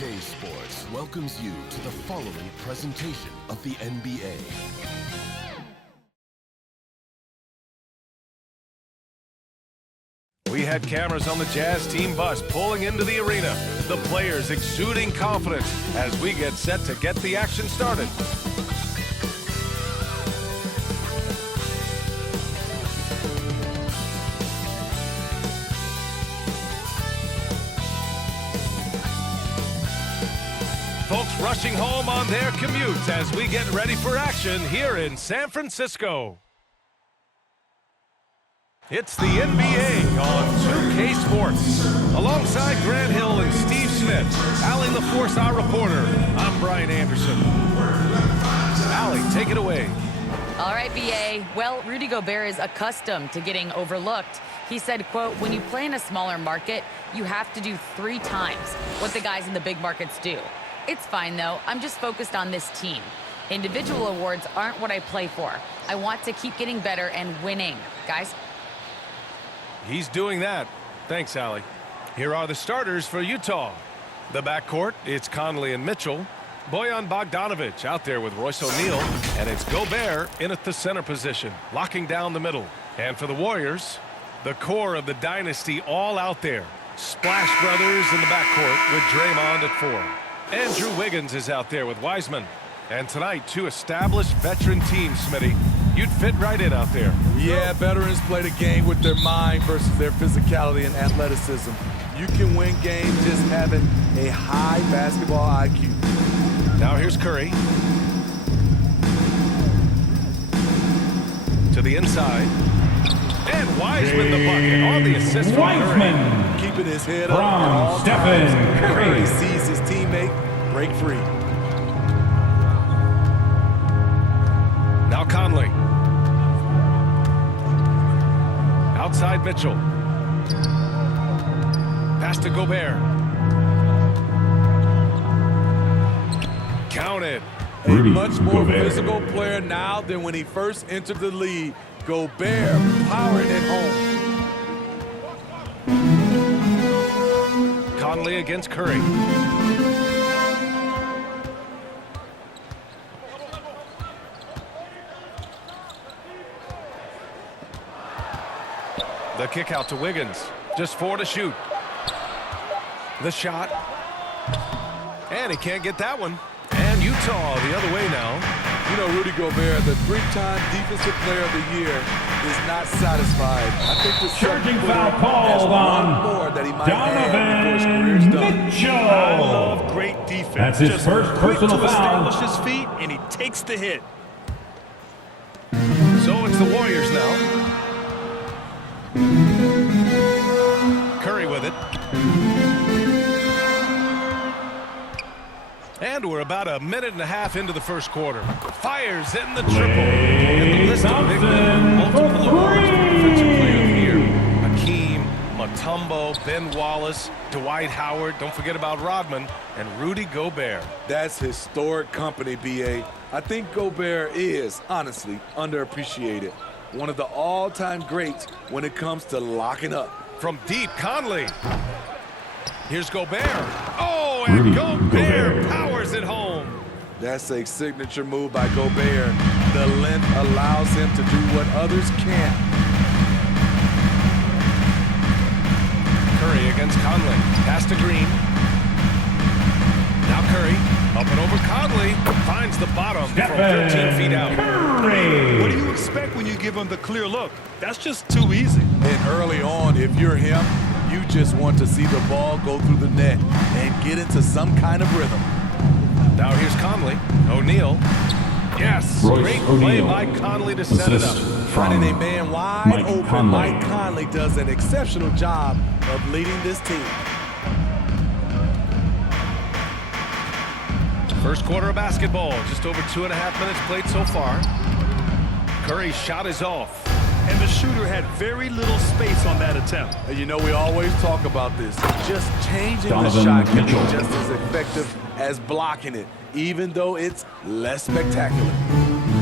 2K Sports welcomes you to the following presentation of the NBA. We had cameras on the Jazz team bus pulling into the arena. The players exuding confidence as we get set to get the action started. Folks rushing home on their commutes as we get ready for action here in San Francisco. It's the NBA on 2K Sports. Alongside Grant Hill and Steve Smith, Allie LaForce, our reporter. I'm Brian Anderson. Allie, take it away. All right, BA. Well, Rudy Gobert is accustomed to getting overlooked. He said, quote, when you play in a smaller market, you have to do 3 times what the guys in the big markets do. It's fine, though. I'm just focused on this team. Individual awards aren't what I play for. I want to keep getting better and winning. Guys? He's doing that. Thanks, Allie. Here are the starters for Utah. The backcourt, it's Conley and Mitchell. Bojan Bogdanovic out there with Royce O'Neal. And it's Gobert in at the center position, locking down the middle. And for the Warriors, the core of the dynasty all out there. Splash Brothers in the backcourt with Draymond at 4. Andrew Wiggins is out there with Wiseman. And tonight, 2 established veteran teams, Smitty. You'd fit right in out there. Yeah, veterans play the game with their mind versus their physicality and athleticism. You can win games just having a high basketball IQ. Now here's Curry. To the inside. And Wiseman the bucket on the assist from Curry. Keeping his head up at all Stephen times. Curry sees his teammate break free. Now Conley. Outside Mitchell. Pass to Gobert. Counted. A much more physical player now than when he first entered the league. Gobert powering it home. Conley against Curry. The kick out to Wiggins. Just 4 to shoot. The shot. And he can't get that one. And Utah the other way now. You know, Rudy Gobert, the 3-time Defensive Player of the Year, is not satisfied. I think the charging foul called on more that he might have before his career's done. Mitchell. I love great defense. That's his Just first quick personal to foul. establish his feet, and he takes the hit. So it's the Warriors now. Curry with it. And we're about a minute and a half into the first quarter. Fires in the triple. And the list of big men, multiple awards for Defensive Player of the Year. Hakeem, Mutombo, Ben Wallace, Dwight Howard, don't forget about Rodman, and Rudy Gobert. That's historic company, B.A. I think Gobert is, honestly, underappreciated. One of the all-time greats when it comes to locking up. From deep, Conley. Here's Gobert. Oh, and Gobert powers it home. That's a signature move by Gobert. The length allows him to do what others can't. Curry against Conley. Pass to Green. Now Curry. Up and over Conley. Finds the bottom from 13 feet out. Curry. What do you expect when you give him the clear look? That's just too easy. And early on, if you're him, you just want to see the ball go through the net and get into some kind of rhythm. Now here's Conley. O'Neal. Yes, Royce great play O'Neal. by Conley to set it up. Finding a man wide Mike open, Conley. Mike Conley does an exceptional job of leading this team. First quarter of basketball. Just over 2.5 minutes played so far. Curry's shot is off. And the shooter had very little space on that attempt. And you know, we always talk about this. Just changing Donovan the shot can be Mitchell. just as effective as blocking it, even though it's less spectacular.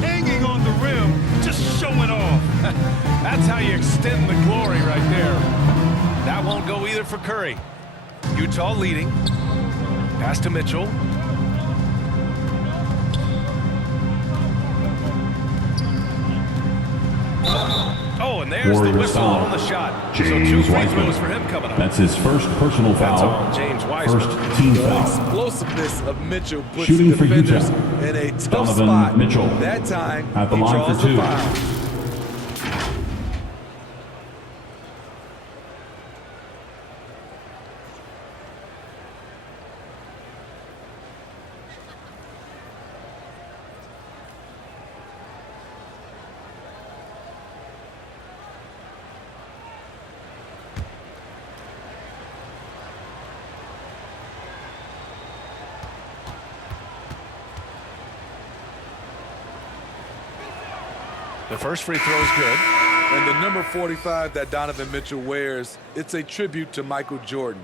Hanging on the rim, just showing off. That's how you extend the glory right there. That won't go either for Curry. Utah leading. Pass to Mitchell. Oh, and there's the Warriors whistle foul. on the shot. James so 2 free Wiseman. throws for him coming up. That's his first personal That's foul. on James Wiseman. First team The foul. explosiveness of Mitchell puts Shooting for defenders Utah, in a tough Donovan spot. Mitchell. That time, At the he line draws for the two. foul. The first free throw is good. And the number 45 that Donovan Mitchell wears, it's a tribute to Michael Jordan.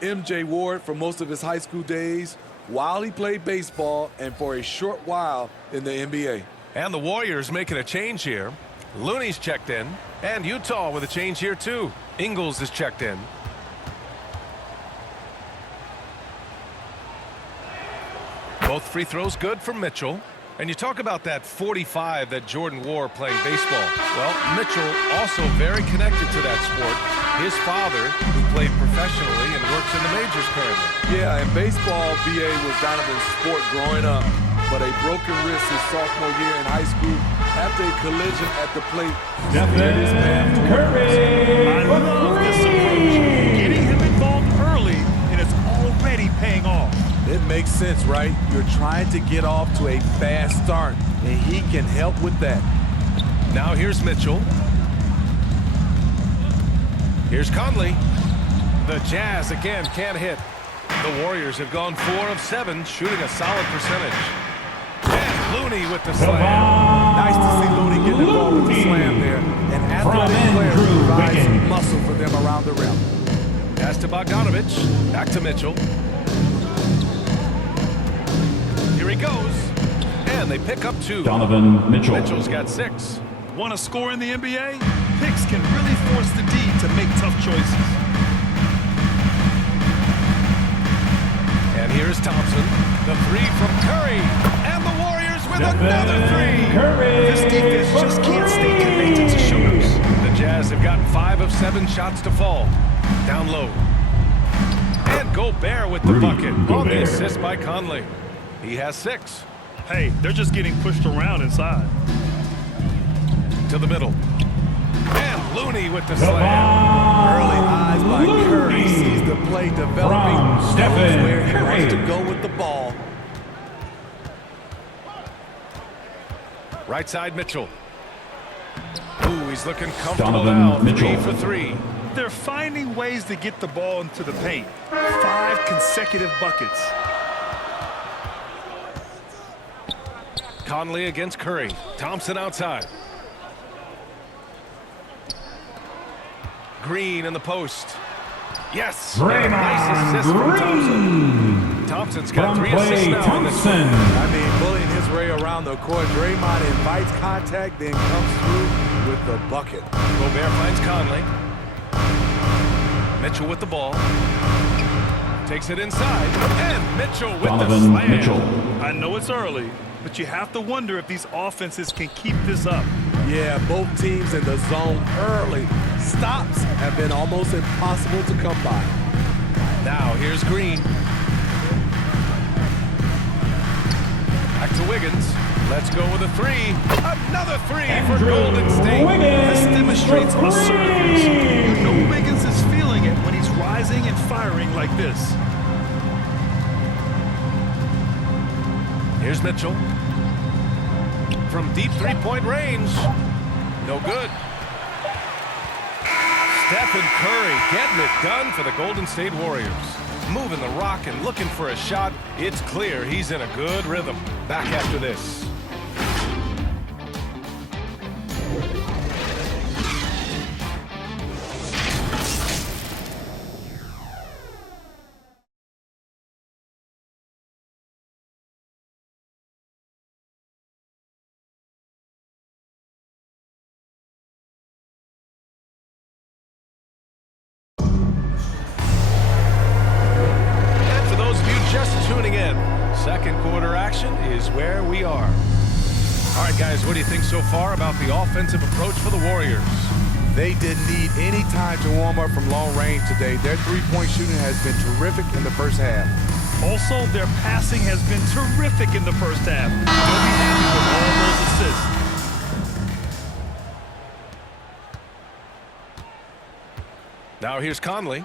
MJ wore it for most of his high school days while he played baseball and for a short while in the NBA. And the Warriors making a change here. Looney's checked in. And Utah with a change here too. Ingles is checked in. Both free throws good for Mitchell. And you talk about that 45 that Jordan wore playing baseball. Well, Mitchell also very connected to that sport. His father, who played professionally and works in the majors currently. Yeah, and baseball, BA, was Donovan's sport growing up. But a broken wrist his sophomore year in high school after a collision at the plate. Stephen Curry. I love this approach. Getting him involved early, and it's already paying off. It makes sense, right? You're trying to get off to a fast start, and he can help with that. Now here's Mitchell. Here's Conley. The Jazz again can't hit. The Warriors have gone 4 of 7, shooting a solid percentage. And Looney with the slam. Nice to see Looney get involved with the slam there. An athletic player who provides muscle for them around the rim. Pass to Bogdanovich. Back to Mitchell. Here he goes. And they pick up 2. Donovan Mitchell. Mitchell's got 6. Want to score in the NBA? Picks can really force the D to make tough choices. And here's Thompson. The 3 from Curry. And the Warriors with another 3. Curry. This defense just can't stay connected to shooters. The Jazz have gotten 5 of 7 shots to fall. Down low. And Gobert with the Rudy bucket on the Gobert. assist by Conley. He has 6. Hey, they're just getting pushed around inside. To the middle. And Looney with the slam. Early eyes by Curry sees the play developing. From Stephen Knows where he wants to Curry. go with the ball. Right side Mitchell. Ooh, he's looking comfortable Donovan now. Mitchell. 3 for 3. They're finding ways to get the ball into the paint. 5 consecutive buckets. Conley against Curry. Thompson outside. Green in the post. Yes. Draymond Nice assist from Thompson. Thompson's got From 3 assists Klay now in this one. Thompson. I mean, bullying his way around the court. Draymond invites contact, then comes through with the bucket. Gobert finds Conley. Mitchell with the ball. Takes it inside. And Mitchell with the Donovan slam. Mitchell. I know it's early, but you have to wonder if these offenses can keep this up. Yeah, both teams in the zone early. Stops have been almost impossible to come by. Now here's Green. Back to Wiggins. Let's go with a 3. Another 3 for Andrew Golden State. Wiggins. This demonstrates for assertiveness. three. You know Wiggins is feeling it when he's rising and firing like this. Here's Mitchell. From deep 3-point range. No good. Stephen Curry getting it done for the Golden State Warriors. Moving the rock and looking for a shot. It's clear he's in a good rhythm. Back after this. And for those of you just so far about the offensive approach for the Warriors? They didn't need any time to warm up from long range today. Their three-point shooting has been terrific in the first half. Also, their passing has been terrific in the first half. They'll be happy with all those assists. Now here's Conley.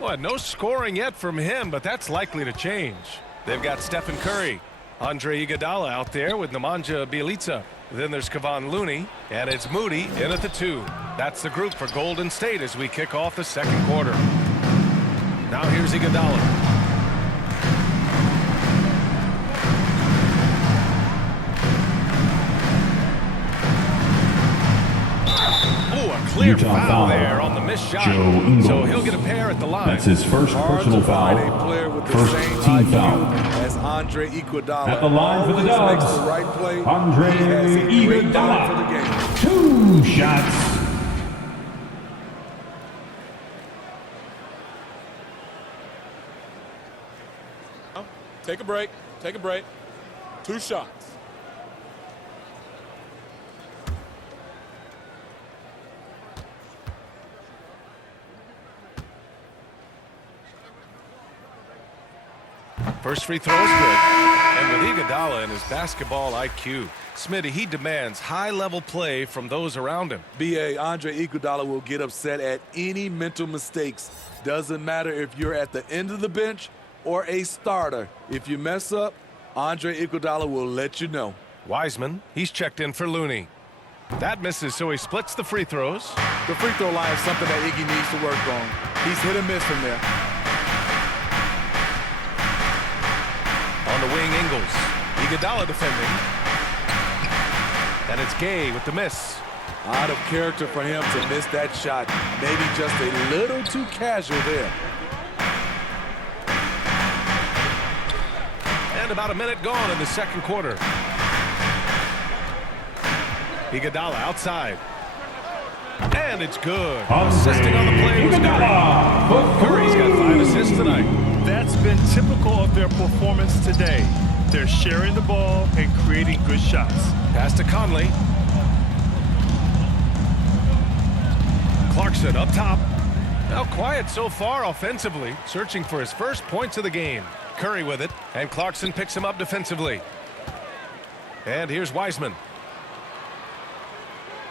Well, no scoring yet from him, but that's likely to change. They've got Stephen Curry, Andre Iguodala out there with Nemanja Bjelica. Then there's Kevon Looney, and it's Moody in at the 2. That's the group for Golden State as we kick off the second quarter. Now here's Iguodala. Clear Utah foul foul. there on the missed shot. Joe Ingles. So he'll get a pair at the line. That's his first Hard personal to find a foul. player with the First same team IQ foul. as Andre Iguodala. At the line for the Always Dubs, makes the right play. Andre He has a great eye Iguodala. for the game. 2 shots. Take a break. Take a break. 2 shots. First free throw is good. And with Iguodala and his basketball IQ, Smitty, he demands high-level play from those around him. B.A. Andre Iguodala will get upset at any mental mistakes. Doesn't matter if you're at the end of the bench or a starter. If you mess up, Andre Iguodala will let you know. Wiseman, he's checked in for Looney. That misses, so he splits the free throws. The free throw line is something that Iggy needs to work on. He's hit and miss from there. On the wing, Ingles. Iguodala defending. And it's Gay with the miss. Out of character for him to miss that shot. Maybe just a little too casual there. And about a minute gone in the second quarter. Iguodala outside. And it's good. Assisting on the play was Curry. Curry's got 5 assists tonight. That's been typical of their performance today. They're sharing the ball and creating good shots. Pass to Conley. Clarkson up top. Now quiet so far offensively, searching for his first points of the game. Curry with it, and Clarkson picks him up defensively. And here's Wiseman.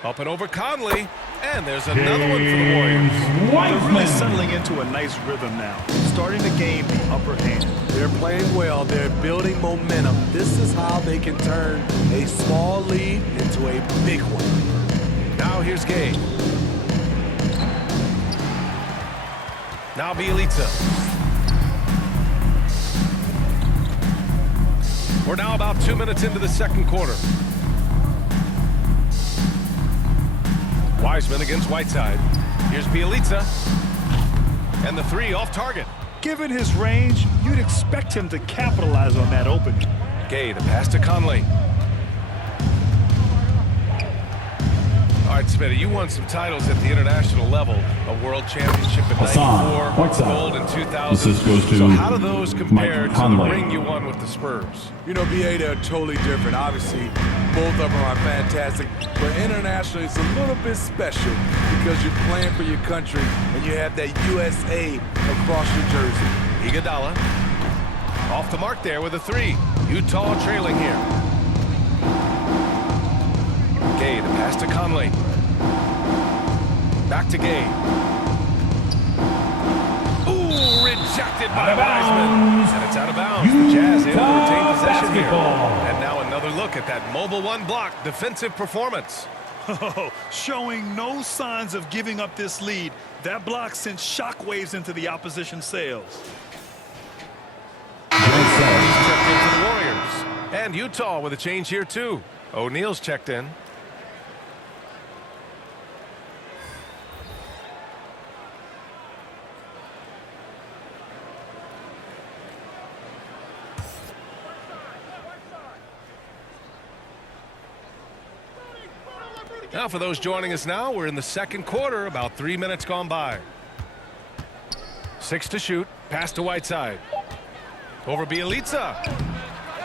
Up and over Conley, and there's another one for the Warriors. They're really settling into a nice rhythm now, starting to gain the upper hand. They're playing well. They're building momentum. This is how they can turn a small lead into a big one. Now here's Gay. Now Bjelica. We're now about 2 minutes into the second quarter. Wiseman against Whiteside. Here's Bjelica. And the 3 off target. Given his range, you'd expect him to capitalize on that opening. Gay, the pass to Conley. All right, Smitty, you won some titles at the international level. A world championship in Hassan 94, Whiteside. gold in 2000. Assist goes to So how do those compare Mike to the Conley. ring you won with the Spurs? You know, BA, they're totally different. Obviously, both of them are fantastic. But internationally, it's a little bit special because you're playing for your country and you have that USA across your jersey. Iguodala off the mark there with a 3. Utah trailing here. Gay, the pass to Conley. Back to Gay. Ooh, rejected by Wiseman. And it's out of bounds. The Jazz able to retain possession here. And now another look at that mobile 1 block defensive performance. Showing no signs of giving up this lead. That block sent shockwaves into the opposition sails. He's checked in for the Warriors. And Utah with a change here too. O'Neal's checked in. Now for those joining us now, we're in the second quarter, about 3 minutes gone by. 6 to shoot, pass to Whiteside. Over Bjelica.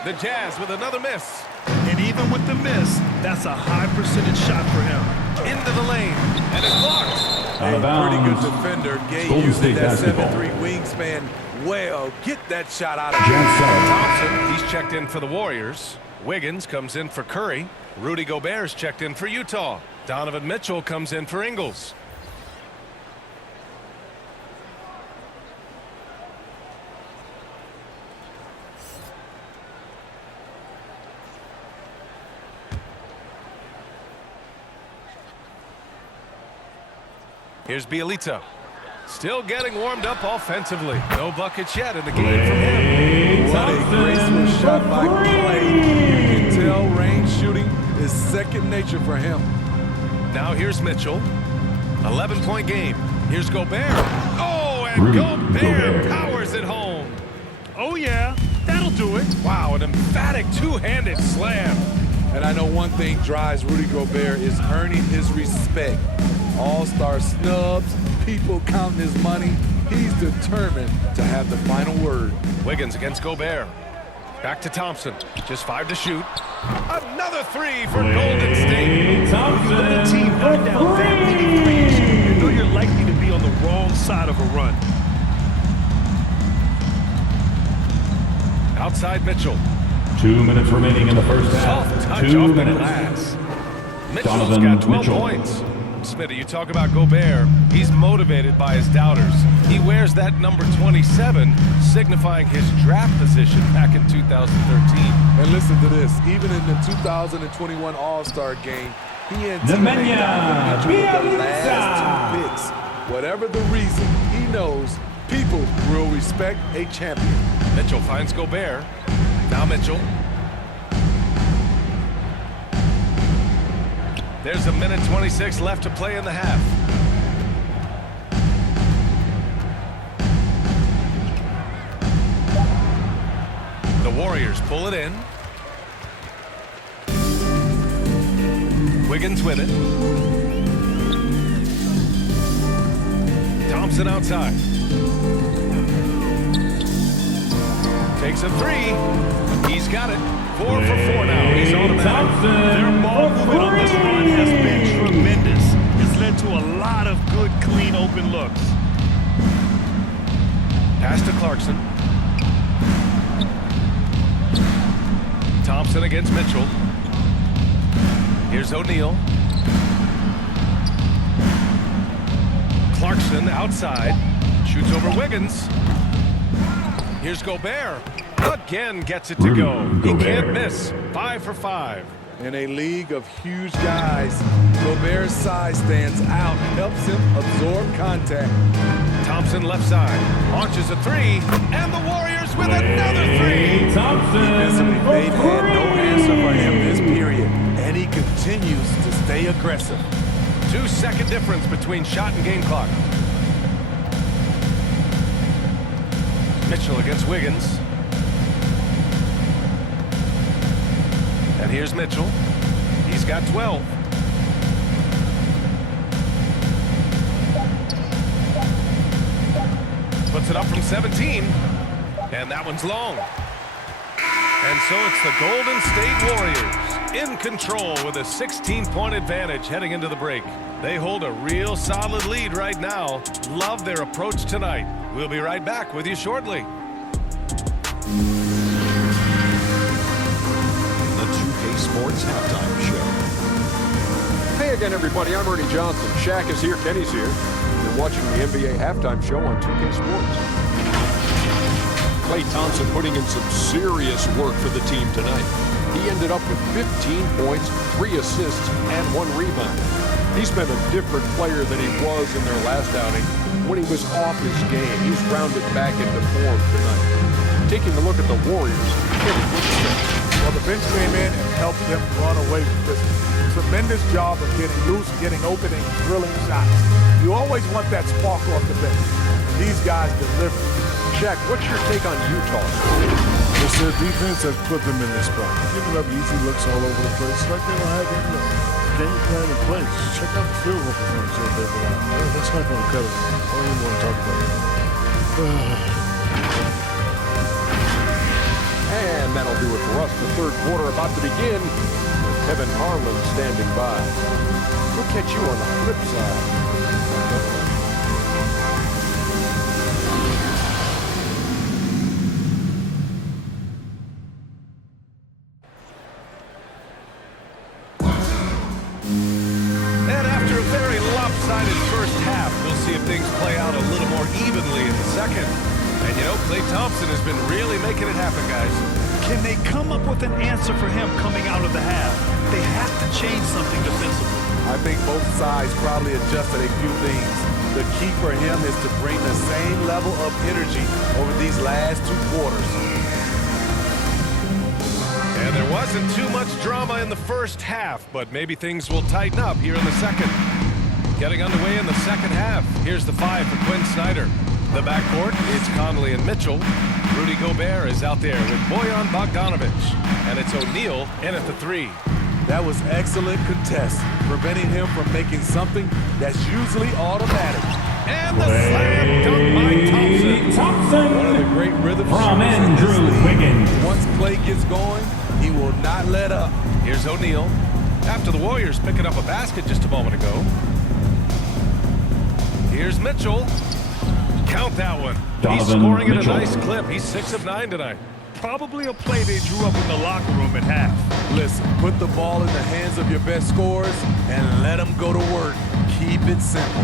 The Jazz with another miss. And even with the miss, That's a high percentage shot for him. Into the lane, and it's blocked. Out of A pretty good bounds. defender. Gay Golden using State that basketball. 7'3" wingspan well. Get that shot out of Jansen. Thompson, he's checked in for the Warriors. Wiggins comes in for Curry. Rudy Gobert's checked in for Utah. Donovan Mitchell comes in for Ingles. Here's Bielitsa. Still getting warmed up offensively. No buckets yet in the game from him. What a graceful shot by Clay. You can tell range shooting is second nature for him. Now here's Mitchell. 11-point game. Here's Gobert. Oh, and Rudy Gobert Gobert. powers it home. Oh, yeah, that'll do it. Wow, an emphatic two-handed slam. And I know one thing drives Rudy Gobert is earning his respect. All-star snubs, people counting his money. He's determined to have the final word. Wiggins against Gobert. Back to Thompson. Just 5 to shoot. Another 3 for Golden State. Thompson. Let a team knock down that many threes. You know you're likely to be on the wrong side of a run. Outside Mitchell. 2 minutes remaining in the first Soft half. touch 2 off the minutes. glass. Mitchell's Donovan got 12 Mitchell. points. Smitty, you talk about Gobert. He's motivated by his doubters. He wears that number 27, signifying his draft position back in 2013. And listen to this. Even in the 2021 All-Star game, he and Nemanja teammate Donovan Mitchell were the Bjelica. last 2 picks. Whatever the reason, he knows people will respect a champion. Mitchell finds Gobert. Now Mitchell. There's a minute 26 left to play in the half. The Warriors pull it in. Wiggins with it. Thompson outside. Takes a 3. He's got it. 4 for 4 now. He's on the Thompson. Their ball movement on this run has been tremendous. It's led to a lot of good, clean, open looks. Pass to Clarkson. Thompson against Mitchell. Here's O'Neal. Clarkson outside. Shoots over Wiggins. Here's Gobert. Again gets it to Rudy go. He Gobert. can't miss. 5 for 5. In a league of huge guys, Gobert's size stands out, helps him absorb contact. Thompson left side. Launches a 3. And the Warriors with another 3. Thompson. Defensively, for they've had no three. answer for him this period, and he continues to stay aggressive. 2-second difference between shot and game clock. Mitchell against Wiggins. And here's Mitchell. He's got 12. Puts it up from 17. And that one's long. And so it's the Golden State Warriors in control with a 16-point advantage heading into the break. They hold a real solid lead right now. Love their approach tonight. We'll be right back with you shortly. The 2K Sports Halftime Show. Hey again, everybody. I'm Ernie Johnson. Shaq is here. Kenny's here. You're watching the NBA Halftime Show on 2K Sports. Klay Thompson putting in some serious work for the team tonight. He ended up with 15 points, 3 assists, and 1 rebound. He's been a different player than he was in their last outing when he was off his game. He's rounded back into form tonight. Taking a look at the Warriors, Kenny, what do you think? Well, the bench came in and helped them run away with this tremendous job of getting loose, getting open, and drilling shots. You always want that spark off the bench. And these guys deliver. Shaq, what's your take on Utah? It's their defense has put them in this spot. Giving up easy looks all over the place, like they don't have any game plan in place. Check out the field goal performance that they've been out. That's not going to cut it. I don't even want to talk about it. And that'll do it for us. The third quarter about to begin. Kevin Harlan standing by. We'll catch you on the flip side. And after a very lopsided first half, we'll see if things play out a little more evenly in the second. And you know, Klay Thompson has been really making it happen, guys. Can they come up with an answer for him coming out of the half? They have to change something defensively. I think both sides probably adjusted a few things. The key for him is to bring the same level of energy over these last 2 quarters. And there wasn't too much drama in the first half, but maybe things will tighten up here in the second. Getting underway in the second half. Here's the 5 for Quinn Snyder. The backcourt, it's Conley and Mitchell. Rudy Gobert is out there with Bojan Bogdanovic. And it's O'Neal in at the 3. That was excellent contest, preventing him from making something that's usually automatic. And the slam dunk by Thompson. One of the great rhythm From shooters in this Andrew league. Wiggins. Once Klay gets going, he will not let up. Here's O'Neal. After the Warriors picking up a basket just a moment ago. Here's Mitchell. Count that one. He's Donovan scoring at a Mitchell. nice clip. He's 6 of 9 tonight. Probably a play they drew up in the locker room at half. Listen, put the ball in the hands of your best scorers and let them go to work. Keep it simple.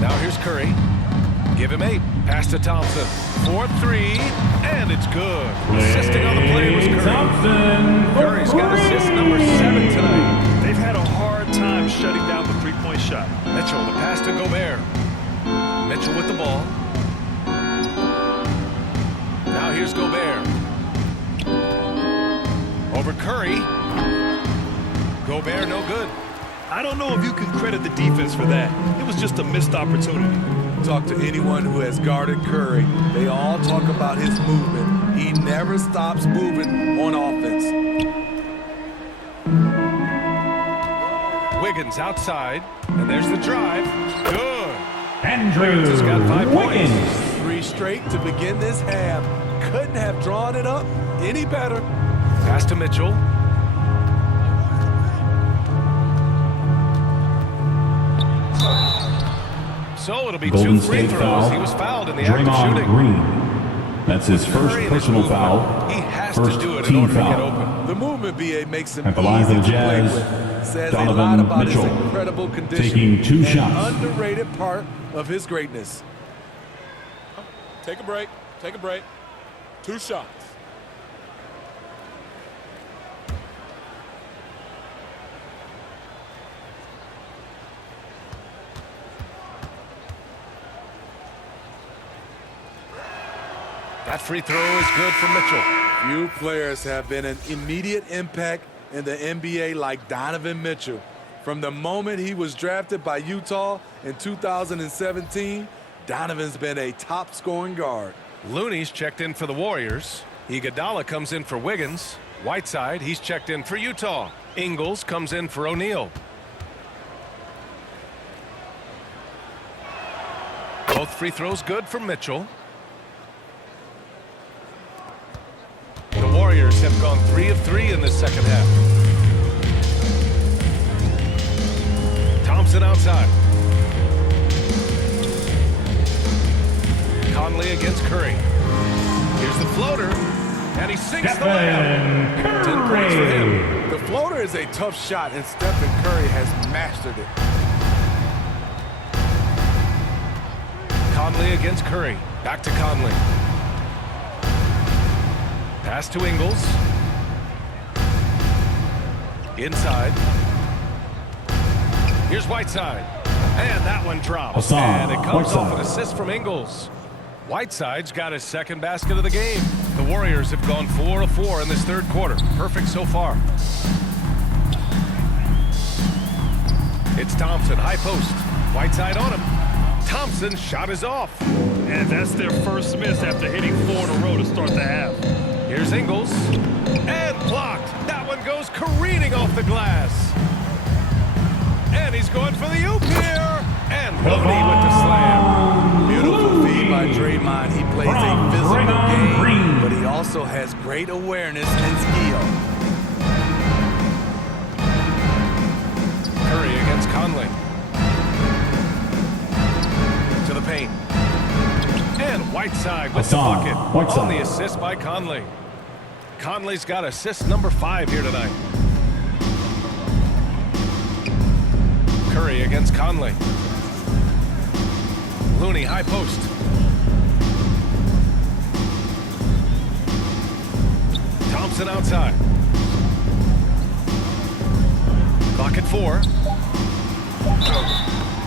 Now here's Curry. Give him 8. Pass to Thompson. 4-3, and it's good. Assisting on the play was Curry. Thompson. Curry's got assist number 7 tonight. They've had a hard time shutting down the three-point shot. Mitchell, the pass to Gobert. Mitchell with the ball. Now here's Gobert. Over Curry. Gobert no good. I don't know if you can credit the defense for that. It was just a missed opportunity. Talk to anyone who has guarded Curry. They all talk about his movement. He never stops moving on offense. Wiggins outside, and there's the drive. Good. Andrew Wiggins has got 5 Wiggins. points. 3 straight to begin this half. Couldn't have drawn it up any better. Pass to Mitchell. So it'll be Golden 2 free State throws. foul. He was fouled in the act of Draymond shooting. Green. That's his first Curry in his personal movement. foul. He has First to do it in team order to get foul. open. The movement, BA, makes him At the line easy for the to play Jazz, with. Says Donovan a lot about Mitchell, his incredible condition. taking 2 an shots. underrated part of his greatness. Take a break. Take a break. 2 shots. That free throw is good for Mitchell. Few players have been an immediate impact in the NBA like Donovan Mitchell. From the moment he was drafted by Utah in 2017, Donovan's been a top-scoring guard. Looney's checked in for the Warriors. Iguodala comes in for Wiggins. Whiteside, he's checked in for Utah. Ingles comes in for O'Neal. Both free throws good for Mitchell. The Warriors have gone 3 of 3 in this second half. Thompson outside. Conley against Curry. Here's the floater, and he sinks the layup. 10 points for him. The floater is a tough shot, and Stephen Curry has mastered it. Conley against Curry. Back to Conley. Pass to Ingles. Inside. Here's Whiteside. And that one drops. Hassan And it comes off Whiteside. an assist from Ingles. Whiteside's got his second basket of the game. The Warriors have gone 4 of 4 in this third quarter. Perfect so far. It's Thompson, high post. Whiteside on him. Thompson's shot is off. And that's their first miss after hitting 4 in a row to start the half. Here's Ingles. And blocked. That one goes careening off the glass. And he's going for the oop here. And Looney with the slam. Beautiful feed by Draymond. He plays a physical Draymond game, Green. but he also has great awareness and skill. Curry against Conley. To the paint. And Whiteside with the bucket. On the assist by Conley. Conley's got assist number 5 here tonight. Curry against Conley. Looney high post. Thompson outside. Clock at 4.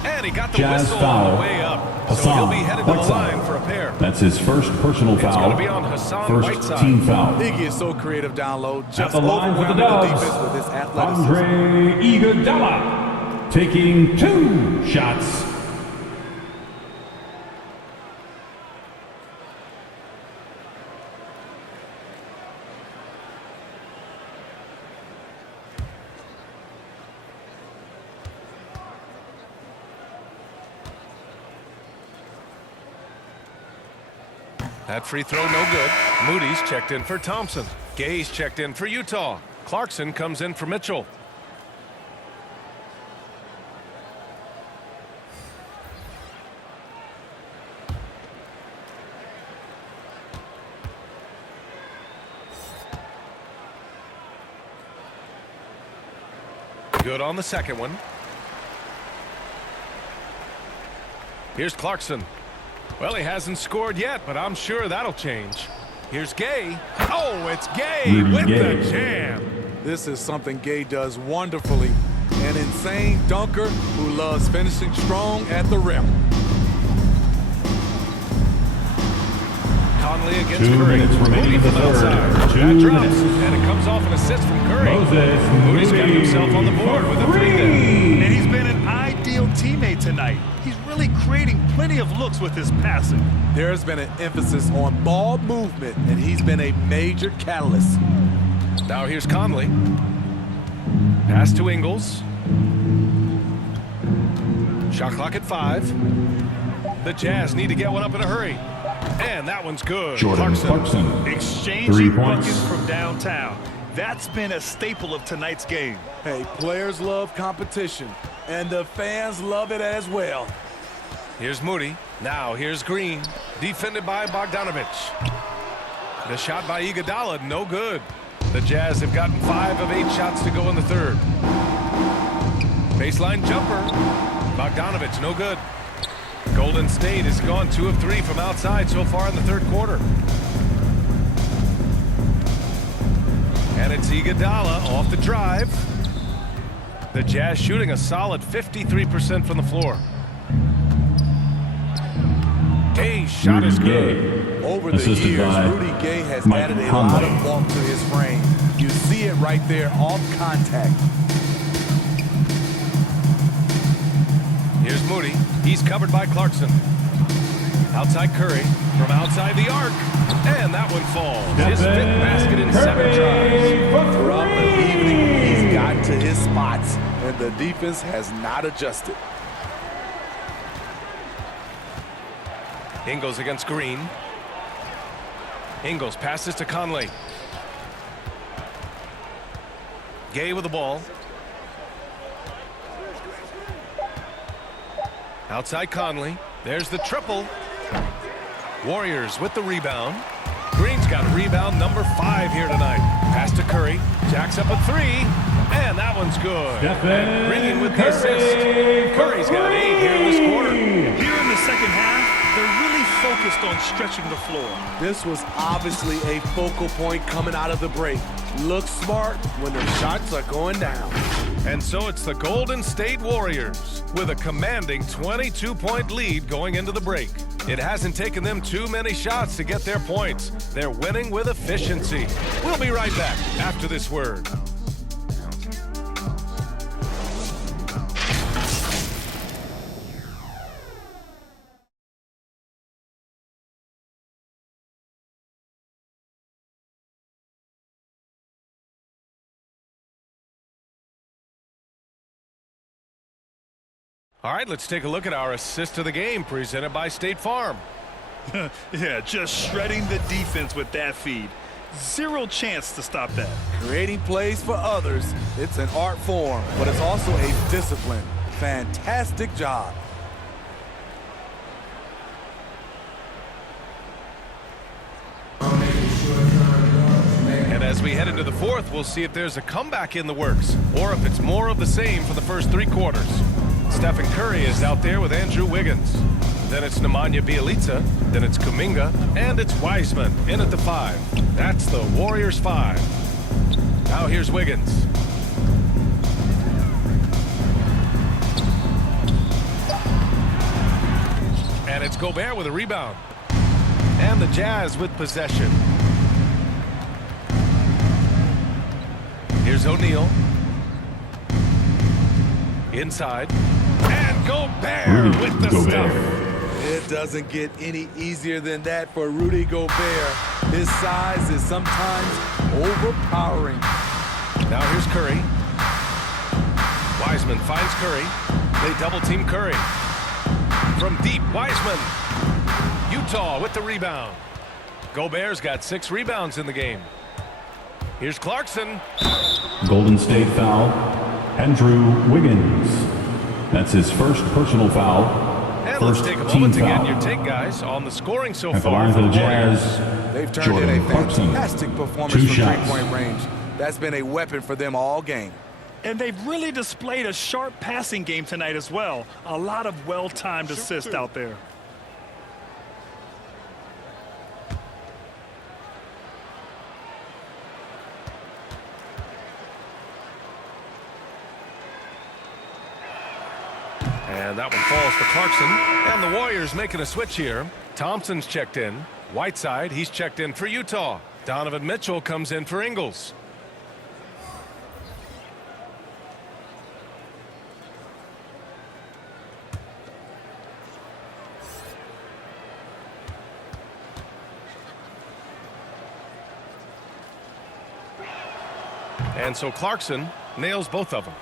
And he got the whistle on the way up. So he'll be headed to the line for a pair. That's his first personal foul. It's going to be on Hassan First Whiteside. team foul. Iggy is so creative down low. At Just the line for the overwhelming the Dubs, defense with his athleticism. Andre Iguodala taking 2 shots. That free throw no good. Moody's checked in for Thompson. Gay's checked in for Utah. Clarkson comes in for Mitchell. Good on the second one. Here's Clarkson. Well, he hasn't scored yet, but I'm sure that'll change. Here's Gay. Oh, it's Gay with the jam. This is something Gay does wonderfully. An insane dunker who loves finishing strong at the rim. Conley against 2 Curry. minutes remaining in the third. Outside. 2 That drops, minutes. and it comes off an assist from Curry. Moses Moody's got himself on the board with a 3 there. And he's been an ideal teammate tonight. He's really creating plenty of looks with his passing. There's been an emphasis on ball movement, and he's been a major catalyst. Now here's Conley. Pass to Ingles. Shot clock at 5. The Jazz need to get one up in a hurry. And that one's good. Jordan Clarkson. 3 Exchanging points. buckets from downtown. That's been a staple of tonight's game. Hey, players love competition, and the fans love it as well. Here's Moody. Now here's Green. Defended by Bogdanovich. The shot by Iguodala, no good. The Jazz have gotten 5 of 8 shots to go in the third. Baseline jumper. Bogdanovich, no good. Golden State has gone 2 of 3 from outside so far in the third quarter. And it's Iguodala off the drive. The Jazz shooting a solid 53% from the floor. Gay's shot is good. Over the Assisted years, by Rudy Gay has Mike added a Conley. lot of bulk to his frame. You see it right there off contact. Here's Moody. He's covered by Clarkson. Outside Curry. From outside the arc. And that one falls. His 5th basket in 7 tries. Throughout the evening, he's gotten to his spots, and the defense has not adjusted. Ingles against Green. Ingles passes to Conley. Gay with the ball. Outside Conley. There's the triple. Warriors with the rebound. Green's got rebound number 5 here tonight. Pass to Curry. Jacks up a 3. And that one's good. And Green with the assist. Curry's got 8 here in this quarter. Here in the second half, they're really focused on stretching the floor. This was obviously a focal point coming out of the break. Look smart when the shots are going down. And so it's the Golden State Warriors with a commanding 22-point lead going into the break. It hasn't taken them too many shots to get their points. They're winning with efficiency. We'll be right back after this word. All right, let's take a look at our assist of the game presented by State Farm. Yeah, just shredding the defense with that feed. Zero chance to stop that. Creating plays for others, it's an art form, but it's also a discipline. Fantastic job. And as we head into the fourth, we'll see if there's a comeback in the works or if it's more of the same for the first 3 quarters. Stephen Curry is out there with Andrew Wiggins. Then it's Nemanja Bjelica. Then it's Kuminga. And it's Wiseman in at the 5. That's the Warriors 5. Now here's Wiggins. And it's Gobert with a rebound. And the Jazz with possession. Here's O'Neal. Inside. And Gobert with the stuff. It doesn't get any easier than that for Rudy Gobert. His size is sometimes overpowering. Now here's Curry. Wiseman finds Curry. They double-team Curry. From deep, Wiseman. Utah with the rebound. Gobert's got 6 rebounds in the game. Here's Clarkson. Golden State foul. Andrew Wiggins. That's his first personal foul. And First let's take a team moment to foul. get your take, guys, on the scoring so At the far line for for the the Warriors. Jazz, They've turned Jordan in a Clarkson. fantastic performance 2 from shots. three-point range. That's been a weapon for them all game. And they've really displayed a sharp passing game tonight as well. A lot of well-timed assists out there. And that one falls for Clarkson. And the Warriors making a switch here. Thompson's checked in. Whiteside, he's checked in for Utah. Donovan Mitchell comes in for Ingles. And so Clarkson nails both of them.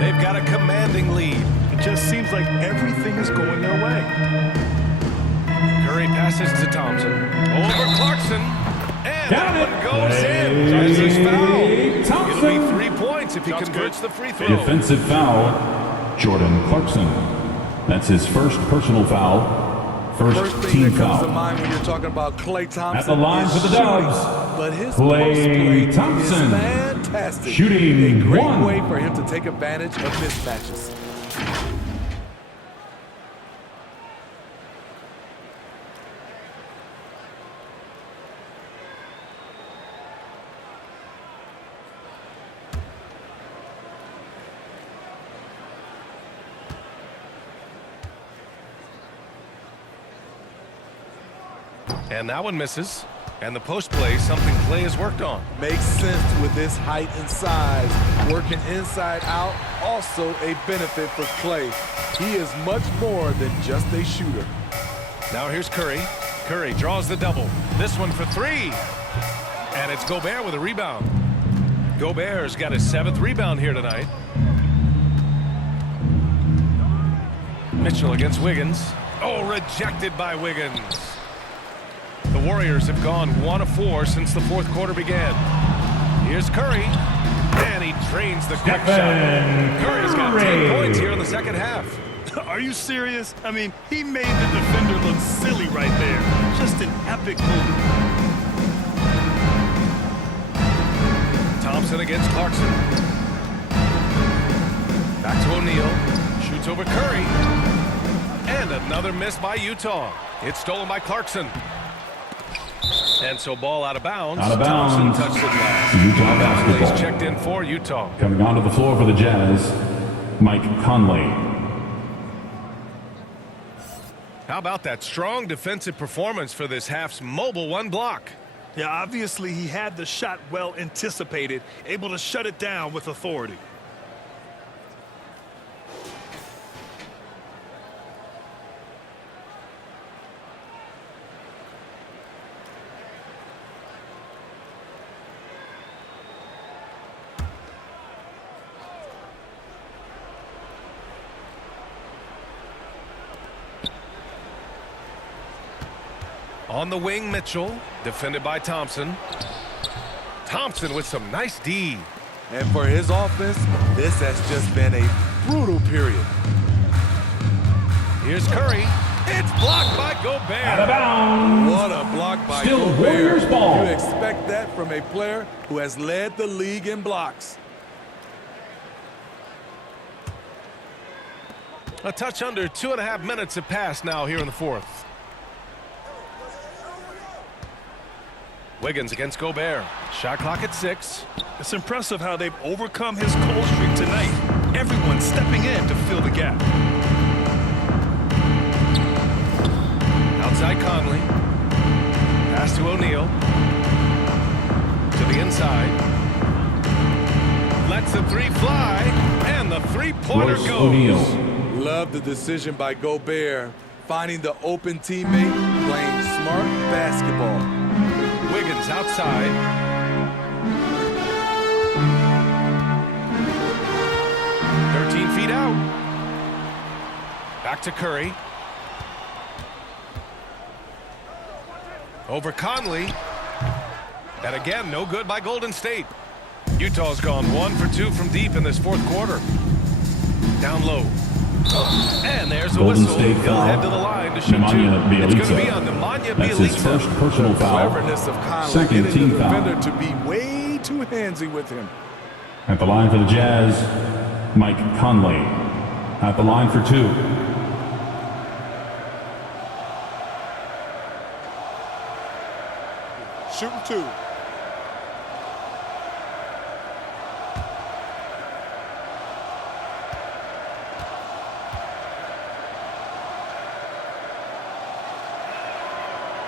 They've got a commanding lead. It just seems like everything is going their way. Curry passes to Thompson. Over Clarkson. And Got that it. one goes in. Hey, He's fouled. Thompson. It'll be 3 points if he converts the free throw. Defensive foul. Jordan Clarkson. That's his first personal foul. First First thing team that comes to foul. mind when you're talking about Klay Thompson At the line is for the shooting. Dubs, But his Klay post play Thompson. is fantastic. Shooting a great 1. way for him to take advantage of mismatches. And that one misses. And the post play, something Klay has worked on. Makes sense with his height and size. Working inside out, also a benefit for Klay. He is much more than just a shooter. Now here's Curry. Curry draws the double. This one for 3. And it's Gobert with a rebound. Gobert's got his 7th rebound here tonight. Mitchell against Wiggins. Oh, rejected by Wiggins. The Warriors have gone 1 of 4 since the 4th quarter began. Here's Curry. And he drains the quick shot. Curry's got 10 points here in the second half. Are you serious? I mean, he made the defender look silly right there. Just an epic move. Thompson against Clarkson. Back to O'Neal. Shoots over Curry. And another miss by Utah. It's stolen by Clarkson. And so ball out of bounds. Out of bounds. Thompson touched it last. Utah Conley's basketball. checked in for Utah. Coming onto the floor for the Jazz, Mike Conley. How about that strong defensive performance for this half's mobile 1 block? Yeah, obviously he had the shot well anticipated, able to shut it down with authority. On the wing, Mitchell, defended by Thompson. Thompson with some nice D. And for his offense, this has just been a brutal period. Here's Curry. It's blocked by Gobert. Out of bounds. What a block by Still Gobert. Warriors ball. You expect that from a player who has led the league in blocks. A touch under 2.5 minutes have passed now here in the fourth. Wiggins against Gobert. Shot clock at 6. It's impressive how they've overcome his cold streak tonight. Everyone stepping in to fill the gap. Outside Conley. Pass to O'Neal. To the inside. Lets the three fly. And the three-pointer Royce goes. O'Neal. Love the decision by Gobert, finding the open teammate, playing smart basketball. Wiggins outside. Feet out. Back to Curry. Over Conley. And again, no good by Golden State. Utah's gone 1 for 2 from deep in this fourth quarter. Down low. And there's a Golden whistle. State He'll foul. head to the line to shoot Nemanja two. It's going to Bjelica. be on Nemanja That's his Bjelica. first personal foul. Cleverness of Conley Second getting team the foul. defender to be way too handsy with him. At the line for the Jazz, Mike Conley. At the line for 2. Shooting 2.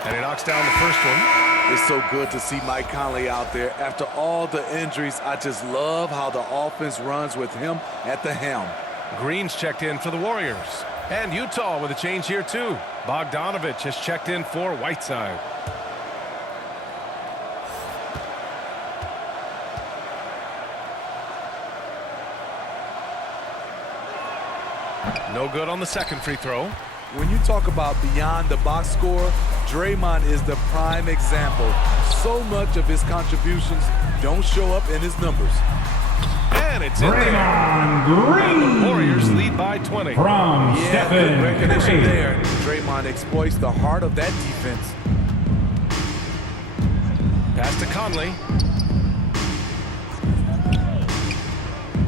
And he knocks down the first one. It's so good to see Mike Conley out there. After all the injuries, I just love how the offense runs with him at the helm. Green's checked in for the Warriors. And Utah with a change here too. Bogdanovich has checked in for Whiteside. No good on the second free throw. When you talk about beyond the box score, Draymond is the prime example. So much of his contributions don't show up in his numbers. And it's in there. Draymond The Warriors Green lead by 20. from Yeah, Stephen good recognition Curry. there. Draymond exploits the heart of that defense. Pass to Conley.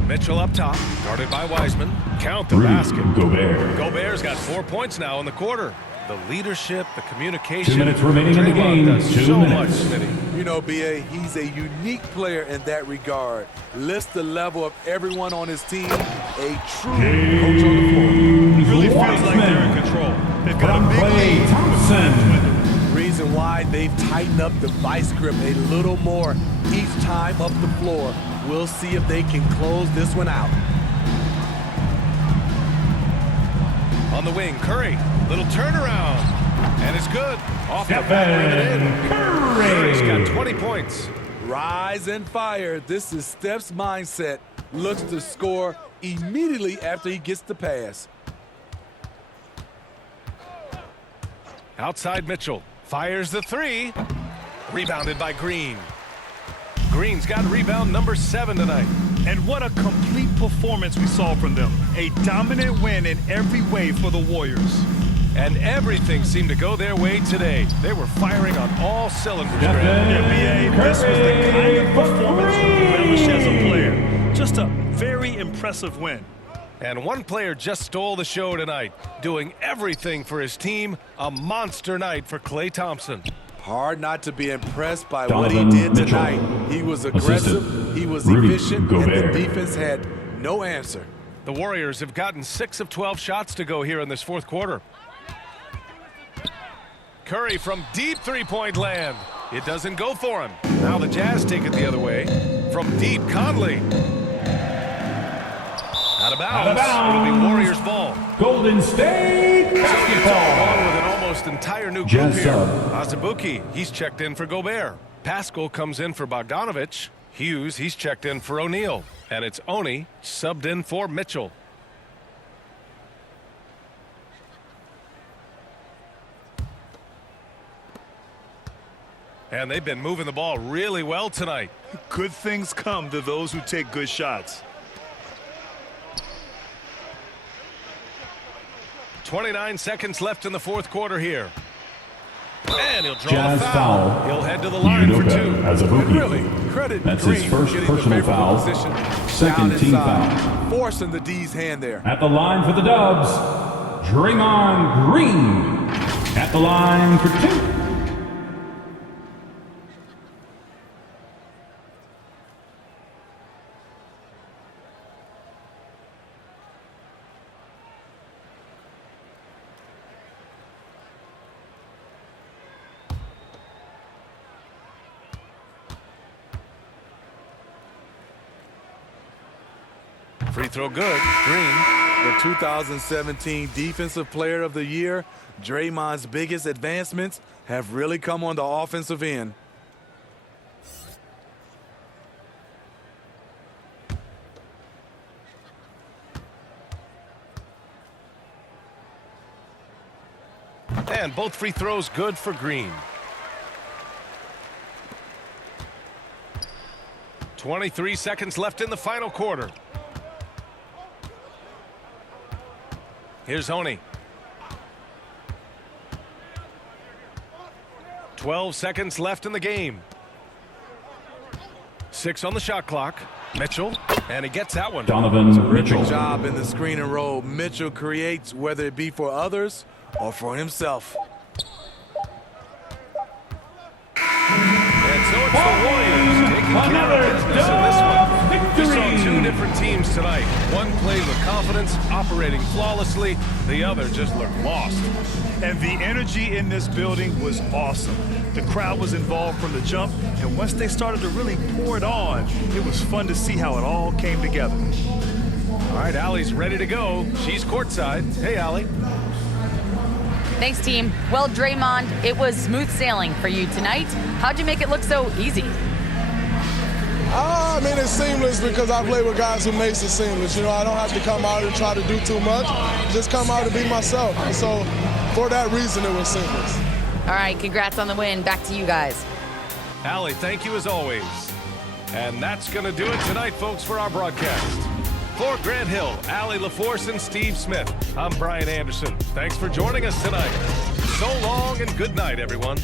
Mitchell up top, guarded by Wiseman. Count the Rudy basket. Gobert. Gobert's got 4 points now in the quarter. The leadership, the communication. 2 minutes remaining in the Draymond game. does 2 so minutes. much, Smitty. You know, B.A., he's a unique player in that regard. Lifts the level of everyone on his team. A true coach on the floor. It really feels like they're in control. They've got a big Klay lead. Thompson. Reason why they've tightened up the vice grip a little more each time up the floor. We'll see if they can close this one out. On the wing, Curry. Little turnaround. And it's good. Off the back rim and in. Curry's got 20 points. Rise and fire. This is Steph's mindset. Looks to score immediately after he gets the pass. Outside Mitchell. Fires the three. Rebounded by Green. Green's got rebound number 7 tonight. And what a complete performance we saw from them. A dominant win in every way for the Warriors. And everything seemed to go their way today. They were firing on all cylinders, Greg. Yeah, B.A., this was the kind of performance you relish as a player. Just a very impressive win. And one player just stole the show tonight, doing everything for his team. A monster night for Klay Thompson. Hard not to be impressed by Donovan what he did Mitchell. tonight. He was aggressive, Assistant, he was Rudy efficient, Gobert. and the defense had no answer. The Warriors have gotten 6 of 12 shots to go here in this fourth quarter. Curry from deep three-point land. It doesn't go for him. Now the Jazz take it the other way. From deep, Conley. Out of bounds. It'll be Warriors ball. Golden State On basketball. with an almost entire new group Jazz here. sub. Azubuike, he's checked in for Gobert. Pascal comes in for Bogdanovich. Hughes, he's checked in for O'Neal. And it's Oni subbed in for Mitchell. And they've been moving the ball really well tonight. Good things come to those who take good shots. 29 seconds left in the fourth quarter here. And he'll draw Jazz the foul. foul. He'll head to the line for two. Udoka as a And bookie. really, credit That's Green his for first getting the personal favorable foul. position Second down team inside, foul. forcing the D's hand there. At the line for the Dubs, Draymond Green. At the line for two. Free throw good. Green. The 2017 Defensive Player of the Year, Draymond's biggest advancements have really come on the offensive end. And both free throws good for Green. 23 seconds left in the final quarter. Here's Honey. 12 seconds left in the game. 6 on the shot clock. Mitchell, and he gets that one. Donovan Mitchell. Terrific job in the screen and roll. Mitchell creates, whether it be for others or for himself. And so it's the Warriors taking care of business in this one. We saw two different teams tonight. One played with confidence, operating flawlessly. The other just looked lost. And the energy in this building was awesome. The crowd was involved from the jump, and once they started to really pour it on, it was fun to see how it all came together. All right, Allie's ready to go. She's courtside. Hey, Allie. Thanks, team. Well, Draymond, it was smooth sailing for you tonight. How'd you make it look so easy? I mean, it's seamless because I play with guys who makes it seamless. You know, I don't have to come out and try to do too much. Just come out and be myself. And so, for that reason, it was seamless. All right, congrats on the win. Back to you guys. Allie, thank you as always. And that's going to do it tonight, folks, for our broadcast. For Grant Hill, Allie LaForce, and Steve Smith, I'm Brian Anderson. Thanks for joining us tonight. So long and good night, everyone.